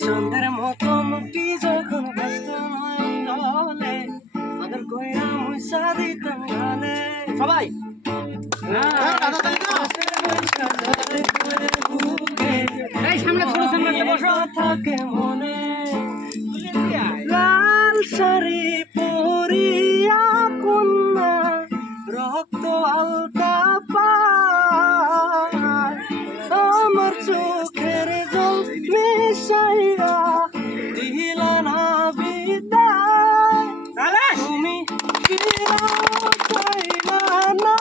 চন্দ্রের মতো মুক্তি যখন ব্যস্ত হলে আদর কইরা মুইসা দিতাম গালে সবাই থাকে মনে লাল শাড়ি পরিয়া কন্যা রক্ত আলতা পায় আমার চোখের জল মিশাইয়া দিলা না বিদায় তুমি চাইলা না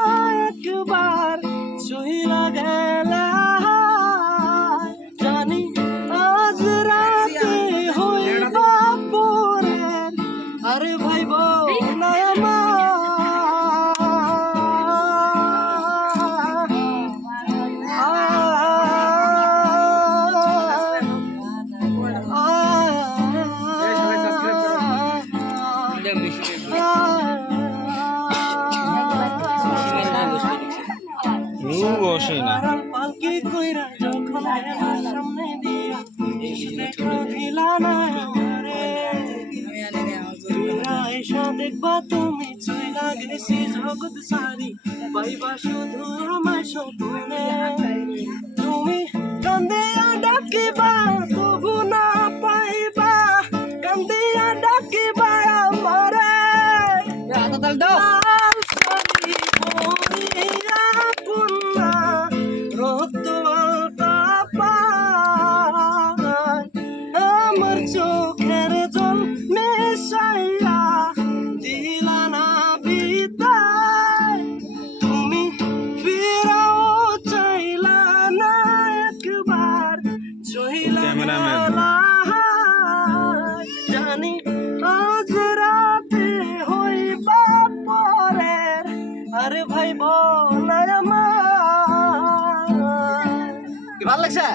একবার চইলা গেলা জানি আজ রাতে হইবা পরের আরে ভাই বোন বসে না পালকি কইরা যখন সামনে দিয়া দেখা দিলা না আমারে এসা দেখবা তুমি চইলা গেছি জগৎ সারি পাইবা শুধু আমার স্বপ্নে তুমি কান্দিয়া ডাকিবা তবু না পাইবা কান্দিয়া ডাকিবা আমারে আমার চোখের জল মেশাইয়া দিলা না বিদায় তুমি ফিরাও চাইলা না একবার চইলা গেলা জানি আজ রাতে হইবা পরের আরে ভাই বোন আমার কি ভালো লাগছে।